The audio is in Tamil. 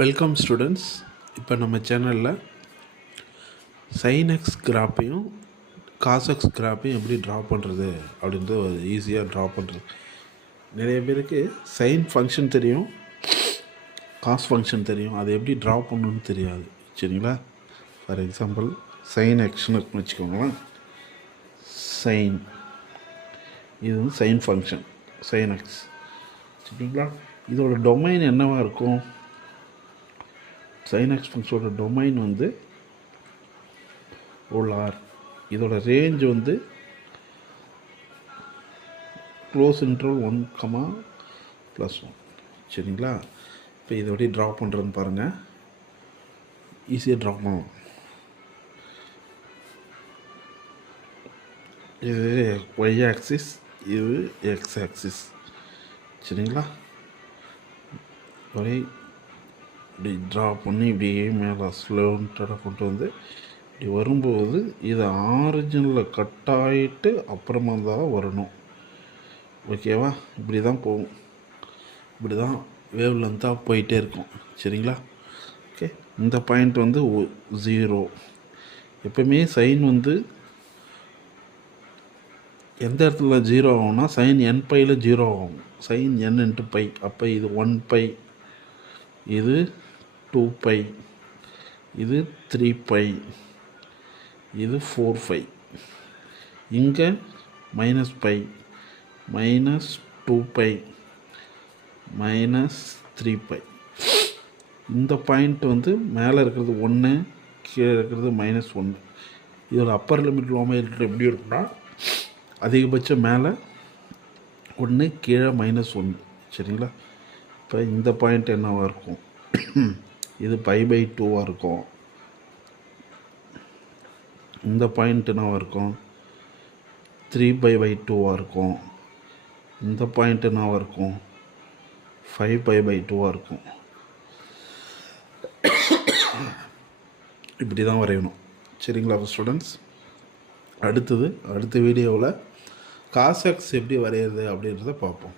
Welcome students. இப்போ நம்ம சேனலில் sin x கிராஃபையும் cos x கிராஃபையும் எப்படி ட்ரா பண்ணுறது அப்படின்றது ஈஸியாக ட்ரா பண்ணுறது. நிறைய பேருக்கு சைன் ஃபங்க்ஷன் தெரியும், காஸ் ஃபங்க்ஷன் தெரியும், அதை எப்படி ட்ரா பண்ணணுன்னு தெரியாது. சரிங்களா? ஃபார் எக்ஸாம்பிள் sin xன்னு வச்சுக்கோங்களேன். சைன் இது வந்து சைன் ஃபங்க்ஷன் sin x. சரிங்களா? இதோட டொமைன் என்னவாக இருக்கும்? sin x ஃபங்க்ஷனோட டொமைன் வந்து போலார். இதோட ரேஞ்ச் வந்து க்ளோஸ் இன்டர்வல் 1, சரிங்களா? இப்போ இதை எப்படி ட்ரா பண்ணுறதுன்னு பாருங்கள். ஈஸியாக ட்ரா பண்ணலாம். இது ஒய் ஆக்சிஸ், இது எக்ஸ் ஆக்சிஸ். சரிங்களா? ஒரே இப்படி ட்ரா பண்ணி இப்படியே மேலே ஸ்லோன்ட்டாக கொண்டு வந்து இப்படி வரும்போது இது ஆரிஜினில் கட் ஆகிட்டு அப்புறமா தான் வரணும். ஓகேவா? இப்படி தான் போகும். இப்படி தான் வேவ் லென்த்தாக போயிட்டே இருக்கும். சரிங்களா? ஓகே. இந்த பாயிண்ட் வந்து 0. எப்பவுமே சைன் வந்து எந்த இடத்துல 0 ஆகும்னா சைன் n பையில் 0 ஆகும். Sine n into pi. அப்போ இது 1 பை, இது 2 பை, இது 3 பை, இது 4 பை. இங்கே minus pi, minus 2 pi, minus 3 pi. இந்த பாயிண்ட் வந்து மேலே இருக்கிறது 1, கீழே இருக்கிறது -1. இதோட அப்பர் லிமிட் லோவர் லிமிட் எப்படி இருக்குன்னா அதிகபட்சம் மேலே 1, கீழே -1. சரிங்களா? இப்போ இந்த பாயிண்ட் என்னவாக இருக்கும்? இது π/2 இருக்கும். இந்த பாயிண்ட் என்னவாக இருக்கும்? 3π/2 இருக்கும். இந்த பாயிண்ட் என்னவாக இருக்கும்? 5π/2 இருக்கும். இப்படி தான் வரையணும். சரிங்களா ஸ்டூடெண்ட்ஸ்? அடுத்த வீடியோவில் cos x எப்படி வரைகிறது அப்படின்றத பார்ப்போம்.